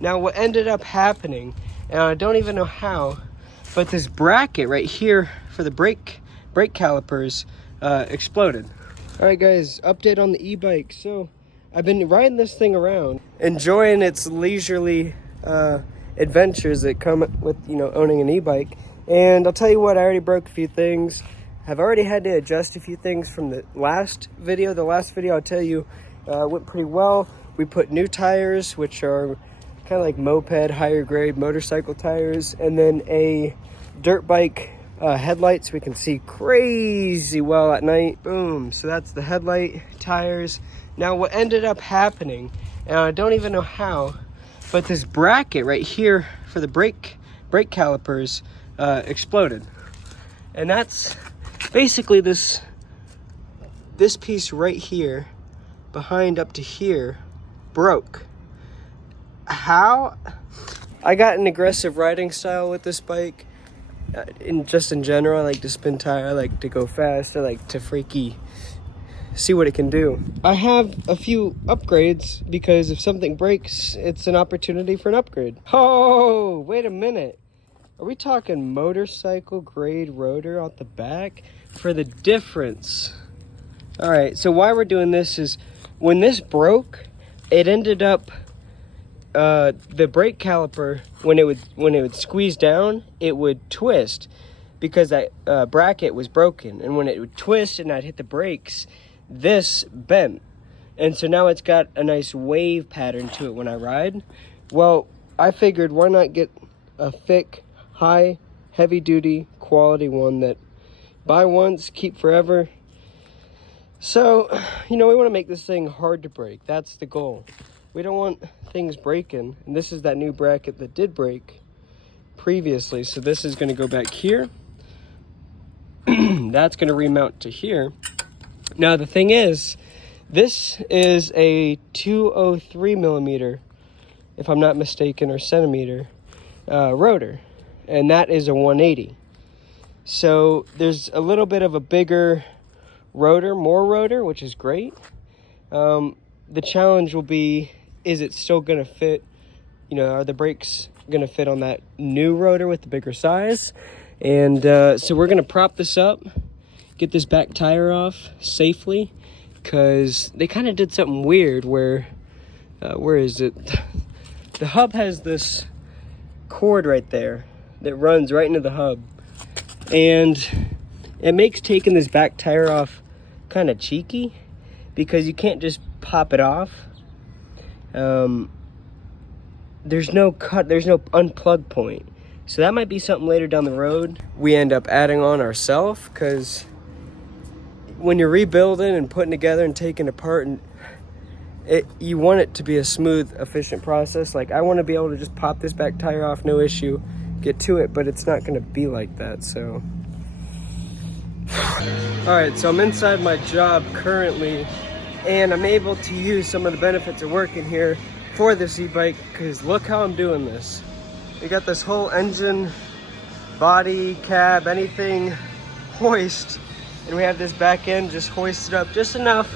Now what ended up happening, and I don't even know how, but this bracket right here for the brake calipers exploded. All right guys, update on the e-bike. So I've been riding this thing around, enjoying its leisurely adventures that come with, you know, owning an e-bike. And I'll tell you what, I already broke a few things. I've already had to adjust a few things from the last video. The last video, I'll tell you, went pretty well. We put new tires, which are kind of like moped, higher grade motorcycle tires, and then a dirt bike headlight so we can see crazy well at night. Boom. So that's the headlight, tires. Now what ended up happening, and I don't even know how, but this bracket right here for the brake calipers exploded. And that's basically this piece right here, behind up to here, broke. How? I got an aggressive riding style with this bike. In general, I like to spin tire, I like to go fast, I like to freaky see what it can do. I have a few upgrades because if something breaks, it's an opportunity for an upgrade. Oh, wait a minute. Are we talking motorcycle grade rotor out the back? For the difference. All right, so why we're doing this is when this broke, it ended up the brake caliper, when it would squeeze down, it would twist because that bracket was broken, and when it would twist and I'd hit the brakes, this bent, and so now it's got a nice wave pattern to it when I ride. Well, I figured why not get a thick, high, heavy duty quality one that buy once, keep forever. So, you know, we want to make this thing hard to break. That's the goal. We don't want things breaking, and this is that new bracket that did break previously. So this is going to go back here. That's going to remount to here. Now the thing is, this is a 203 millimeter, if I'm not mistaken, or centimeter rotor, and that is a 180. So there's a little bit of a bigger rotor, more rotor, which is great. The challenge will be, is it still gonna fit? You know, are the brakes gonna fit on that new rotor with the bigger size? And so we're gonna prop this up, get this back tire off safely, because they kind of did something weird where is it? The hub has this cord right there that runs right into the hub, and it makes taking this back tire off kind of cheeky because you can't just pop it off. There's no unplug point. So that might be something later down the road we end up adding on ourselves, because when you're rebuilding and putting together and taking apart, and you want it to be a smooth, efficient process. Like, I want to be able to just pop this back tire off, no issue, get to it, but it's not going to be like that. So all right, so I'm inside my job currently, and I'm able to use some of the benefits of working here for this e-bike, because look how I'm doing this. We got this whole engine, body, cab, anything hoist, and we have this back end just hoisted up just enough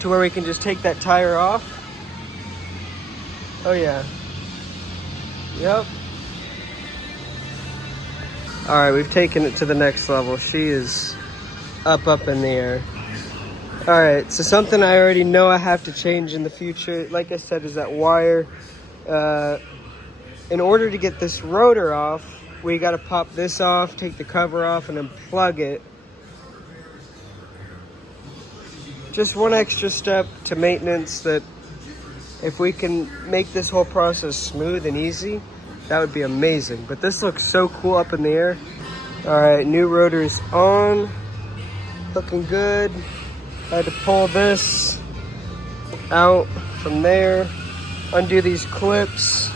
to where we can just take that tire off. Oh yeah. Yep. All right, we've taken it to the next level. She is up in the air. All right, so something I already know I have to change in the future, like I said, is that wire. In order to get this rotor off, we got to pop this off, take the cover off, and then plug it. Just one extra step to maintenance that if we can make this whole process smooth and easy, that would be amazing. But this looks so cool up in the air. All right, new rotor is on, looking good. I had to pull this out from there, undo these clips,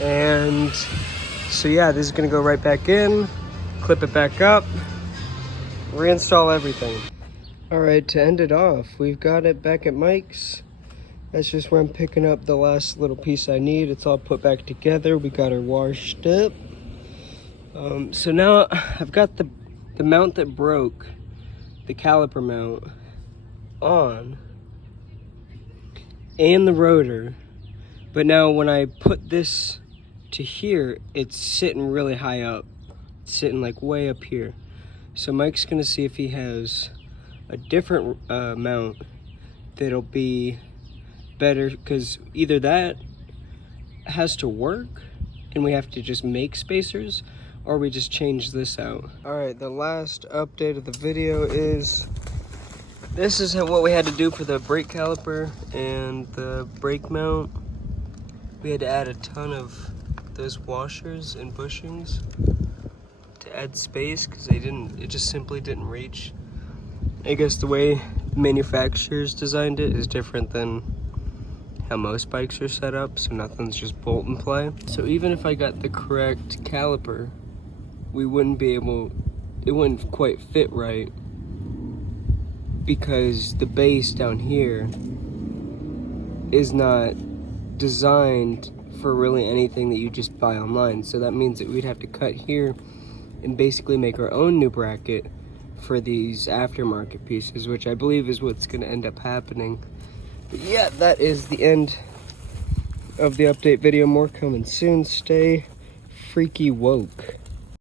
and so yeah, this is gonna go right back in, clip it back up, reinstall everything. All right, to end it off, we've got it back at Mike's. That's just where I'm picking up the last little piece I need. It's all put back together. We got her washed up. So now I've got the mount that broke, the caliper mount, on, and the rotor, But now when I put this to here, it's sitting really high up. It's sitting like way up here. So Mike's gonna see if he has a different mount that'll be better, because either that has to work and we have to just make spacers, or we just change this out. All right, the last update of the video is, this is what we had to do for the brake caliper and the brake mount. We had to add a ton of those washers and bushings to add space, because it just simply didn't reach. I guess the way manufacturers designed it is different than how most bikes are set up, so nothing's just bolt and play. So even if I got the correct caliper, we wouldn't be able, it wouldn't quite fit right, because the base down here is not designed for really anything that you just buy online. So that means that we'd have to cut here and basically make our own new bracket for these aftermarket pieces, which I believe is what's gonna end up happening. But yeah, that is the end of the update video. More coming soon. Stay freaky woke.